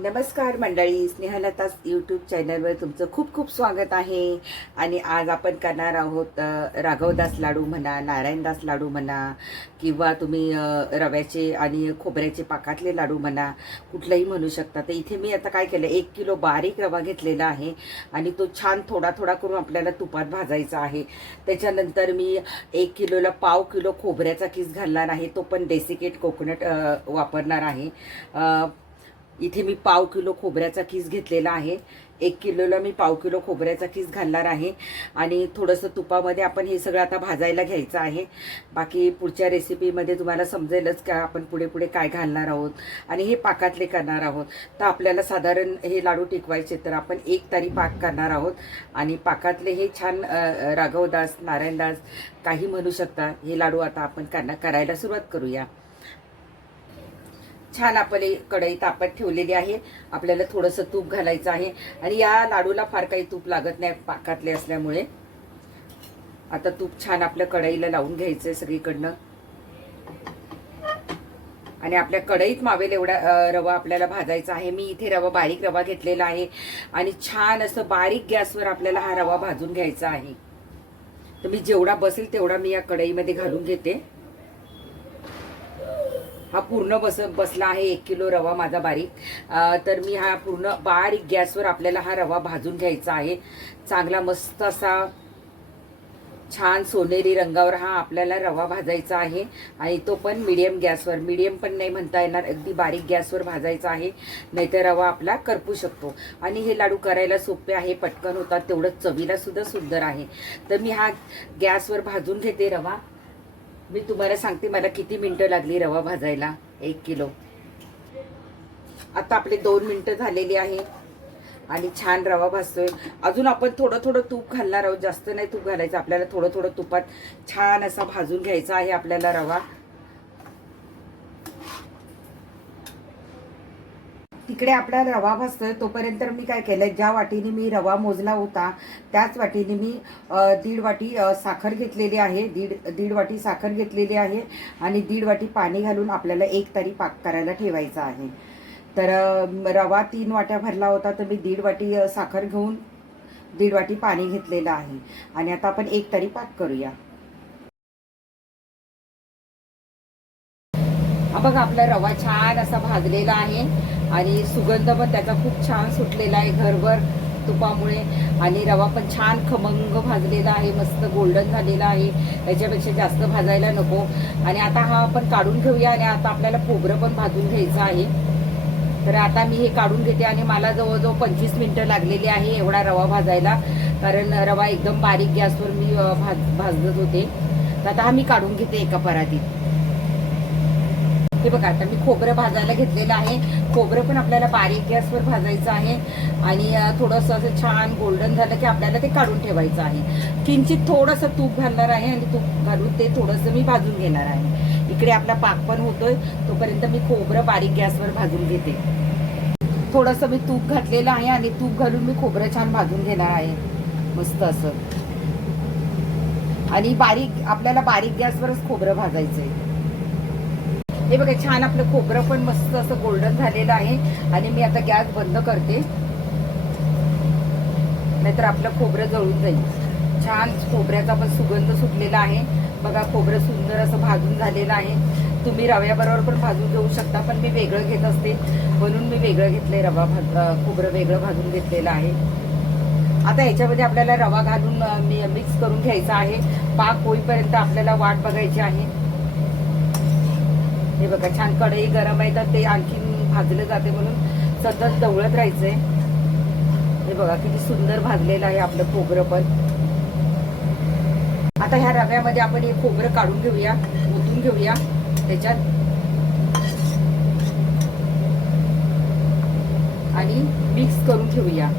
नमस्कार मंडळी स्नेहलताच यूट्यूब चॅनलवर तुमचं खूप खूप स्वागत आहे. आणि आज आपण करणार आहोत राघवदास लाडू म्हणा नारायणदास लाडू म्हणा किंवा तुम्ही रव्याचे आणि खोबऱ्याचे पाकातले लाडू म्हणा कुठलंही म्हणू शकता. तर इथे मी आता काय केलं एक किलो बारीक रवा घेतलेला आहे आणि तो छान थोडा थोडा करून आपल्याला तुपात भाजायचा आहे. त्याच्यानंतर मी एक किलोला पाव किलो खोबऱ्याचा किस घालणार आहे तो पण डेसिकेट कोकोनट वापरणार आहे. इथे मी पाव किलो खोबऱ्याचा किस घेतलेला आहे. एक किलोला मी पाव किलो खोबऱ्याचा किस घालणार आहे. आणि थोडंसं तुपामध्ये आपण हे सगळं आता भाजायला घ्यायचं आहे. बाकी पुढच्या रेसिपीमध्ये तुम्हाला समजेलच का आपण पुढे पुढे काय घालणार आहोत आणि हे पाकातले करणार आहोत. तर आपल्याला साधारण हे लाडू टिकवायचे तर आपण एक तारी पाक करणार आहोत. आणि पाकातले हे छान राघवदास नारायणदास काही म्हणू शकता. हे लाडू आता आपण करणार करायला सुरुवात करूया. छान आपली कढई तापत ठेवलेली आहे. आपल्याला थोडंसं तूप घालायचं आहे. आणि या लाडूला फार काही तूप लागत नाही पाकातले असल्यामुळे. आता तूप छान आपल्या कढईला लावून घ्यायचंय सगळीकडनं. आणि आपल्या कढईत मावेल एवढा रवा आपल्याला भाजायचा आहे. मी इथे रवा बारीक रवा घेतलेला आहे. आणि छान असं बारीक गॅसवर आपल्याला हा रवा भाजून घ्यायचा आहे. तर मी जेवढा बसेल तेवढा मी या कढईमध्ये घालून घेते. हा पूर्ण बस बसला आहे एक किलो रवा माझा बारीक. तर मी हा पूर्ण बारीक गॅसवर आपल्याला हा रवा भाजून घ्यायचा आहे. चांगला मस्त असा छान सोनेरी रंगावर हा आपल्याला रवा भाजायचा आहे. आणि तो पण मिडियम गॅसवर. मिडियम पण नाही म्हणता येणार अगदी बारीक गॅसवर भाजायचा आहे. नाहीतर रवा आपला करपू शकतो. आणि हे लाडू करायला सोपे आहे पटकन होतात. तेवढं चवीला सुद्धा सुंदर आहे. तर मी हा गॅसवर भाजून घेते रवा. मी तुम्हाला सांगते मला किती मिनिटं लागली रवा भाजायला? एक किलो. आता आपले दोन मिनिटं झालेली आहे. आणि छान रवा भाजतोय. अजून आपण थोडं थोडं तूप घालणार आहोत. जास्त नाही तूप घालायचं. आपल्याला थोडं थोडं तुपात छान असा भाजून घ्यायचा आहे आपल्याला रवा. तिकडे आपला रवा भासतोय तोपर्यंत मी काय केलं ज्या वाटीने मी रवा मोजला होता त्याच वाटीने मी दीड वाटी साखर घेतलेली आहे दीड दीड वाटी साखर घेतलेली आहे आणि दीड वाटी पाणी घालून आपल्याला एक तरी पाक करायला ठेवायचा आहे. तर रवा तीन वाट्या भरला होता तर मी दीड वाटी साखर घेऊन दीड वाटी पाणी घेतलेलं आहे. आणि आता आपण एक तरी पाक करूया. बघा आपला रवा छान असा भाजलेला आहे आणि सुगंध पण त्याचा खूप छान सुटलेला आहे घरभर तुपामुळे. आणि रवा पण छान खमंग भाजलेला आहे मस्त गोल्डन झालेला आहे. त्याच्यापेक्षा जास्त भाजायला नको. आणि आता हा आपण काढून घेऊया आणि आता आपल्याला खोबरं पण भाजून घ्यायचं आहे. तर आता मी हे काढून घेते आणि मला जवळजवळ पंचवीस मिनटं लागलेली आहे एवढा रवा भाजायला. कारण रवा एकदम बारीक गॅसवर मी भाज भाजत होते. तर आता हा मी काढून घेते एका परातीत. हे बघा आता मी खोबरं भाजायला घेतलेलं आहे. खोबरं पण आपल्याला बारीक गॅसवर भाजायचं आहे. आणि थोडंसं असं छान गोल्डन झालं की आपल्याला ते काढून ठेवायचं आहे. किंचित थोडंसं तूप घालणार आहे आणि तूप घालून ते थोडंसं मी भाजून घेणार आहे. इकडे आपला पाक पण होतोय. तोपर्यंत मी खोबरं बारीक गॅसवर भाजून घेते. थोडंसं मी तूप घातलेलं आहे आणि तूप घालून मी खोबरं छान भाजून घेणार आहे. मस्त असं. आणि बारीक आपल्याला बारीक गॅसवरच खोबरं भाजायचं आहे हे बघा छान आपलं खोबरं पण मस्त असं गोल्डन झालेलं आहे. आणि मी आता गॅस बंद करते. नाहीतर आपलं खोबरं जळून जाईल. छान खोबऱ्याचा पण सुगंध सुटलेला आहे. बघा खोबरं सुंदर असं भाजून झालेलं आहे. तुम्ही रव्याबरोबर पण भाजून घेऊ शकता पण मी वेगळं घेत असते. म्हणून मी वेगळं घेतलंय रवा भाज खोबरं वेगळं भाजून घेतलेलं आहे. आता याच्यामध्ये आपल्याला रवा घालून मी मिक्स करून घ्यायचा आहे. पाक होईपर्यंत आपल्याला वाट बघायची आहे. हे बघा छान कढई गरम आहे तर ते आणखीन भाजलं जाते म्हणून सतत दवळत राहायचंय. हे बघा किती सुंदर भाजलेलं आहे आपलं खोबरं पण. आता ह्या रव्यामध्ये आपण हे खोबरं काढून घेऊया ओतून घेऊया त्याच्यात. आणि मिक्स करून ठेवूया.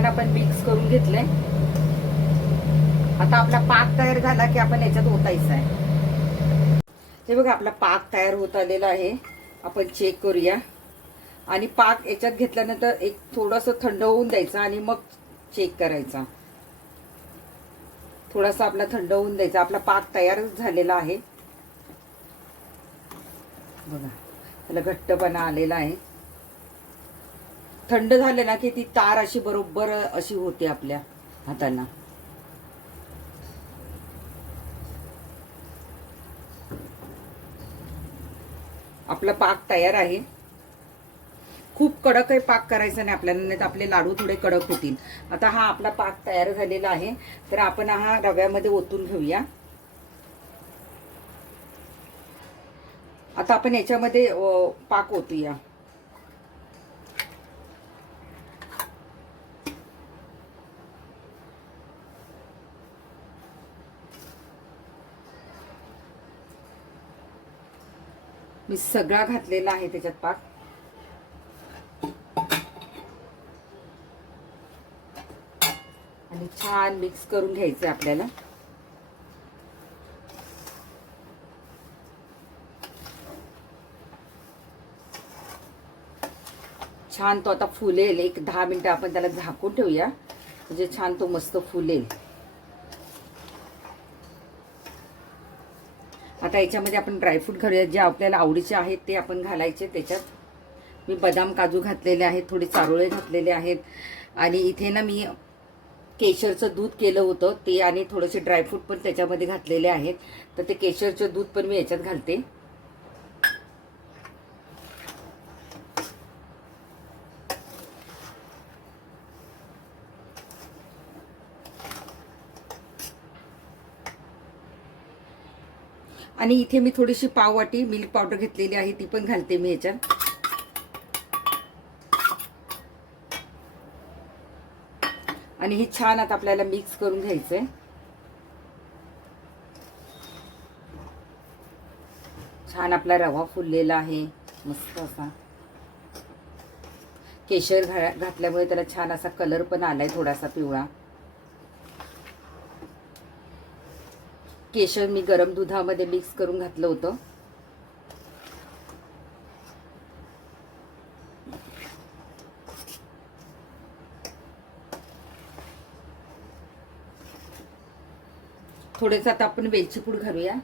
छान आपण मिक्स करून घेतलंय. आता आपला पाक तयार झाला की आपण याच्यात ओतायचा आहे. हे बघा आपला पाक तयार होत आलेला आहे. आपण चेक करूया. आणि पाक याच्यात घेतल्यानंतर एक थोडंसं थंड होऊन द्यायचं आणि मग चेक करायचा. थोडासा आपला थंड होऊन द्यायचा. आपला पाक तयार झालेला आहे. बघा त्याला घट्टपणा आलेला आहे. थंड झाले ना की ती तार अशी बरोबर अशी होते आपल्या हातांना. आपला पाक तयार आहे. खूप कडक आहे पाक करायचा नाही आपल्याला नाही तर आपले लाडू थोडे कडक होतील. आता हा आपला पाक तयार झालेला आहे. तर आपण हा रव्यामध्ये ओतून घेऊया. आता आपण याच्यामध्ये पाक ओतूया. मी सगळा घातलेला आहे त्याच्यात पाक. आणि छान मिक्स करून घ्यायचं आहे आपल्याला. छान तो आता फुलेल. एक दहा मिनटं आपण त्याला झाकून ठेवूया. म्हणजे छान तो मस्त फुलेल. आता याच्यामध्ये आपण ड्रायफ्रूट घालूया जे आपल्याला आवडीचे आहेत ते आपण घालायचे. त्याच्यात मी बदाम काजू घातलेले आहेत थोडे चारोळे घातलेले आहेत. आणि इथे ना मी केशरचं दूध केलं होतं. ते आणि थोडेसे ड्रायफ्रूट पण त्याच्यामध्ये घातलेले आहेत. तर ते केशरचं दूध पण मी याच्यात घालते. आणि इथे मी थोडीशी पाववाटी मिल्क पावडर घेतलेली आहे ती पण घालते मी ह्याच्यात. आणि हे छान आता आपल्याला मिक्स करून घ्यायचंय. छान आपला रवा फुललेला आहे मस्त असा. केशर घा घातल्यामुळे त्याला छान असा कलर पण आलाय थोडासा पिवळा. केशर मी गरम दुधामध्ये मिक्स करून घातलं होतं. थोडेच आता आपण वेलची पूड घालूया.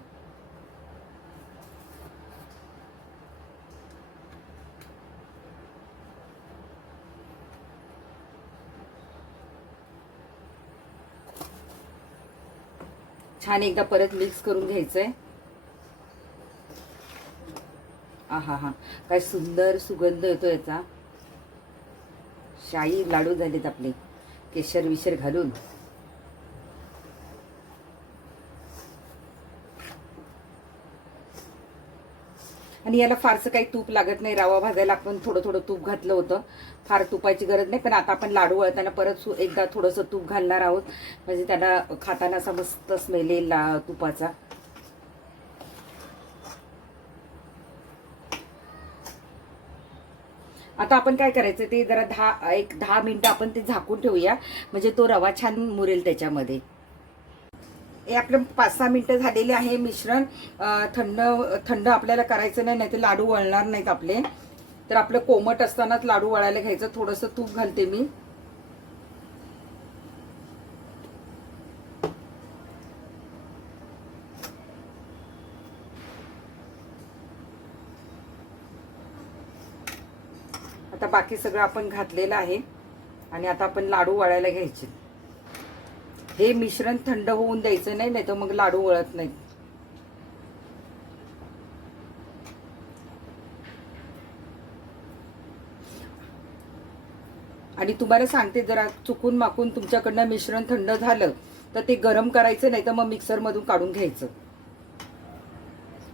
छान एकदा परत मिक्स करून घ्यायचंय. आहा हा. काय सुंदर सुगंध येतो याचा. शाही लाडू झालेत आपले. केशर विशर घालून. आणि याला फारसं काही तूप लागत नाही. रवा भाजायला आपण थोडं थोडं तूप घातलं होतं. फार तुपाची गरज नाही पण आता आपण लाडू वळताना परत एकदा थोडंसं तूप घालणार आहोत. म्हणजे त्याला खाताना असा मस्त स्मेल येईल ला- तुपाचा. आता आपण काय करायचं ते जरा दहा एक दहा मिनिटं आपण ते झाकून ठेवूया. म्हणजे तो रवा छान मुरेल त्याच्यामध्ये. हे आपलं पाच सहा मिनटं झालेले आहे मिश्रण. थंड थंड आपल्याला करायचं नाही नाही तर लाडू वळणार नाहीत आपले. तर आपलं कोमट असतानाच लाडू वळायला घ्यायचं. थोडंसं तूप घालते मी. आता बाकी सगळं आपण घातलेलं आहे. आणि आता आपण लाडू वळायला घ्यायचे. हे मिश्रण थंड होऊन द्यायचं नाही नाही तर मग लाडू वळत नाही आणि तुम्हाला सांगते जरा चुकून माकून तुमच्याकडनं मिश्रण थंड झालं तर ते गरम करायचं नाही तर मग मिक्सरमधून काढून घ्यायचं.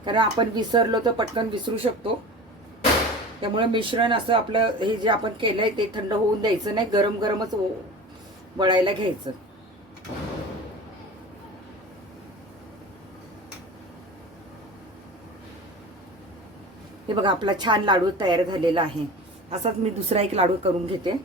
कारण आपण विसरलो तर पटकन विसरू शकतो. त्यामुळे मिश्रण असं आपलं हे जे आपण केलंय ते थंड होऊन द्यायचं नाही गरम गरमच वळायला घ्यायचं. हे बघा आपला छान लाडू तयार झालेला आहे. असाच मी दुसरा एक लाडू करून घेते.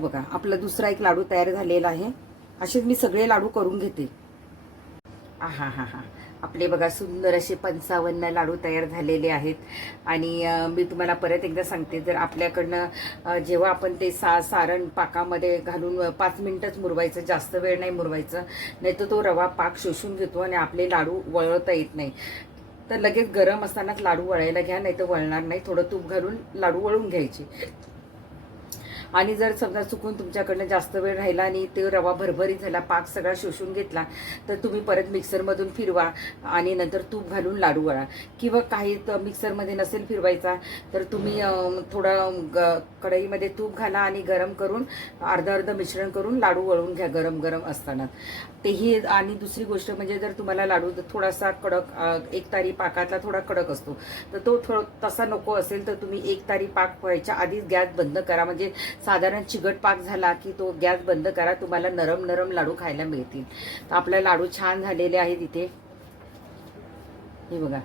बघा आपला दुसरा एक लाडू तयार झालेला आहे. असेच मी सगळे लाडू करून घेते. हा हा हा. आपले बघा सुंदर असे पंचावन्न लाडू तयार झालेले आहेत. आणि मी तुम्हाला परत एकदा सांगते जर आपल्याकडनं जेव्हा आपण ते सा सारण पाकामध्ये घालून पाच मिनटंच मुरवायचं जास्त वेळ नाही मुरवायचं नाही तर तो रवा पाक शोषून घेतो आणि आपले लाडू वळवता येत नाही. तर लगेच गरम असतानाच लाडू वळायला घ्या नाही तर वळणार नाही. थोडं तूप घालून लाडू वळून घ्यायचे. आणि जर समजा चुकून तुमच्याकडनं जास्त वेळ राहिला आणि ते रवा भरभरीत झाला पाक सगळा शोषून घेतला तर तुम्ही परत मिक्सरमधून फिरवा आणि नंतर तूप घालून लाडू वळा किंवा काही मिक्सरमध्ये नसेल फिरवायचा तर तुम्ही थोडा थोडं ग कढईमध्ये तूप घाला आणि गरम करून अर्धा अर्ध मिश्रण करून लाडू वळून घ्या गरम गरम असताना. तेही आणि दुसरी गोष्ट म्हणजे जर तुम्हाला लाडू थोडासा कडक एक तारी पाकातला थोडा कडक असतो तर तो थोडं तसा नको असेल तर तुम्ही एक तारी पाक व्हायच्या आधीच गॅस बंद करा. म्हणजे साधारण चिगट पाक झाला की तो गॅस बंद करा तुम्हाला नरम नरम लाडू खायला मिळतील. तर आपला लाडू छान झालेले आहेत इथे. हे बघा.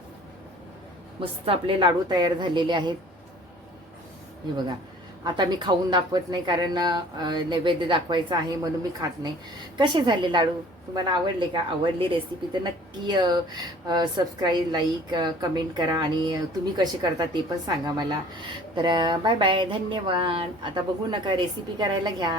मस्त आपले लाडू तयार झालेले आहेत. हे बघा. आता मी खाऊन दाखवत नाही कारण नैवेद्य दाखवायचं आहे म्हणून मी खात नाही. कसे झाले लाडू? तुम्हाला आवडले का? आवडली रेसिपी तर नक्की सबस्क्राईब लाईक कमेंट करा आणि तुम्ही कसे करता ते पण सांगा मला. तर बाय बाय धन्यवाद. आता बघू नका रेसिपी करायला घ्या.